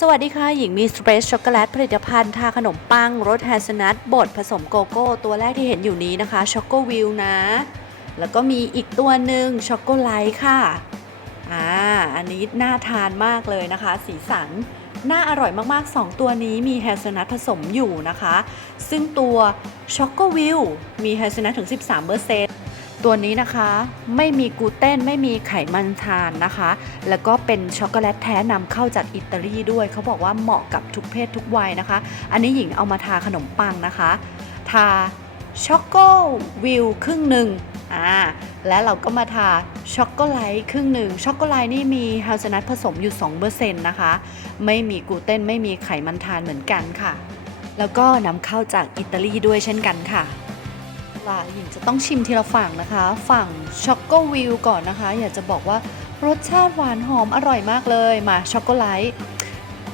สวัสดีค่ะ หญิงมีสเปรสช็อกโกแลตผลิตภัณฑ์ทาขนมปังรสแฮซนัทบดผสมโกโก้ ตัวแรกที่เห็นอยู่นี้นะคะช็อกโกวิลนะ แล้วก็มีอีกตัวหนึ่งช็อกโกไลท์ค่ะอ่าอันนี้น่าทานมากเลยนะคะ สีสันน่าอร่อยมากๆ 2 ตัวนี้มีแฮซนัทผสมอยู่นะคะ ซึ่งตัวช็อกโกวิลมีแฮซนัทถึง 13เปอร์เซ็น ตัวนี้นะคะไม่มีกลูเตนไม่มีไขมันทานนะคะ แล้วก็เป็นช็อกโกแลตแท้นำเข้าจากอิตาลีด้วย เขาบอกว่าเหมาะกับทุกเพศทุกวัยนะคะ อันนี้หญิงเอามาทาขนมปังนะคะ ทาช็อกโกวิลครึ่งหนึ่งอ่าและเราก็มาทาช็อกโกไลท์ครึ่งหนึ่งช็อกโกไลท์นี่มีเฮาสนัทผสมอยู่ 2%นะคะ ไม่มีกลูเตนไม่มีไขมันทานเหมือนกันค่ะ แล้วก็นำเข้าจากอิตาลีด้วยเช่นกันค่ะ ล่ะหญิงจะต้องชิมทีละฝั่งนะคะ ฝั่งช็อกโกวิลก่อนนะคะ อยากจะบอกว่ารสชาติหวานหอมอร่อยมากเลยมาช็อกโกไลท์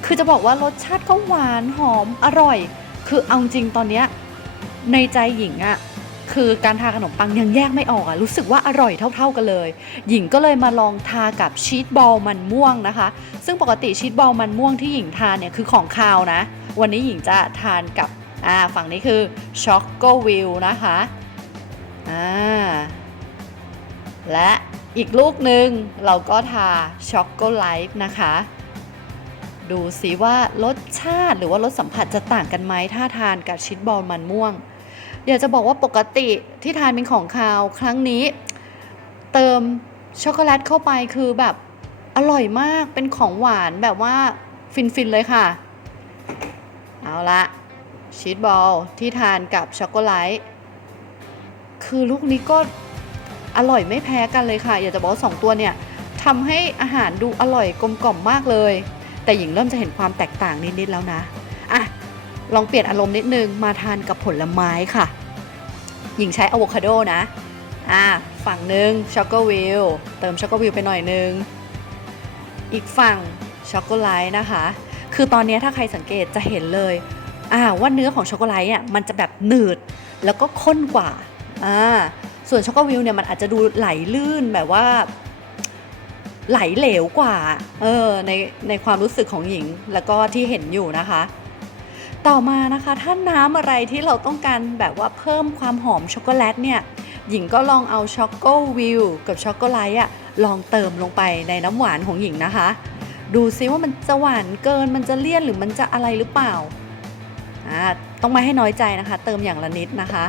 คือจะบอกว่ารสชาติก็หวานหอมอร่อย คือเอาจริงตอนเนี้ยในใจหญิงอะคือการทาขนมปังยังแยกไม่ออกอะรู้สึกว่าอร่อยเท่า ๆกันเลย หญิงก็เลยมาลองทากับชีสบอลมันม่วงนะคะ ซึ่งปกติชีสบอลมันม่วงที่หญิงทานเนี่ยคือของคาวนะ วันนี้หญิงจะทานกับอ่าฝั่งนี้คือช็อกโกวิลนะคะ อ่าและอีกลูกหนึ่งเราก็ทาช็อกโกไลท์นะคะ ดูสิว่ารสชาติหรือว่ารสสัมผัสจะต่างกันไหมถ้าทานกับชีสบอลมันม่วงอยากจะบอกว่าปกติที่ทานเป็นของคาวครั้งนี้ เติมช็อกโกแลตเข้าไปคือแบบอร่อยมากเป็นของหวานแบบว่าฟิน ๆ เลยค่ะ เอาละชีสบอลที่ทานกับช็อกโกไลท์ คือลูกนี้ก็อร่อยไม่แพ้กันเลยค่ะ อยากจะบอกว่าสองตัวเนี่ยทำให้อาหารดูอร่อยกลมกล่อมมากเลย แต่หญิงเริ่มจะเห็นความแตกต่างนิดๆแล้วนะอะลองเปลี่ยนอารมณ์นิดนึงมาทานกับผลไม้ค่ะ หญิงใช้อะโวคาโดนะอะฝั่งหนึ่งช็อกโกวิลเติมช็อกโกวิลไปหน่อยนึง อีกฝั่งช็อกโกไลท์นะคะ คือตอนนี้ถ้าใครสังเกตจะเห็นเลยอ่าว่าเนื้อของช็อกโกไลท์อะมันจะแบบหนืดแล้วก็ข้นกว่า อ่าส่วนช็อกโกวิลเนี่ยมันอาจจะดูไหลลื่นแบบว่า ไหลเหลวกว่าเออในในความรู้สึกของหญิงแล้วก็ที่เห็นอยู่นะคะ ต่อมานะคะถ้าน้ำอะไรที่เราต้องการแบบว่าเพิ่มความหอมช็อกโกแลตเนี่ยหญิงก็ลองเอาช็อกโกวิลกับช็อกโกไลท์อะลองเติมลงไปในน้ำหวานของหญิงนะคะ ดูซิว่ามันจะหวานเกินมันจะเลี่ยนหรือมันจะอะไรหรือเปล่าอ่าต้องไม่ให้น้อยใจนะคะ เติมอย่างละนิดนะคะ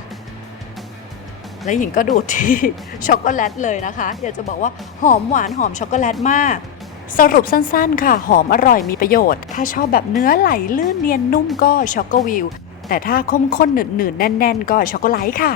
และหญิงก็ดูดที่ช็อกโกแลตเลยนะคะ อยากจะบอกว่าหอมหวานหอมช็อกโกแลตมากสรุปสั้นๆ ค่ะ หอมอร่อยมีประโยชน์ ถ้าชอบแบบเนื้อไหลลื่นเนียนนุ่มก็ช็อกโกวิล แต่ถ้าข้มข้นหนืดๆ แน่นๆ ก็ช็อกโกไลท์ค่ะ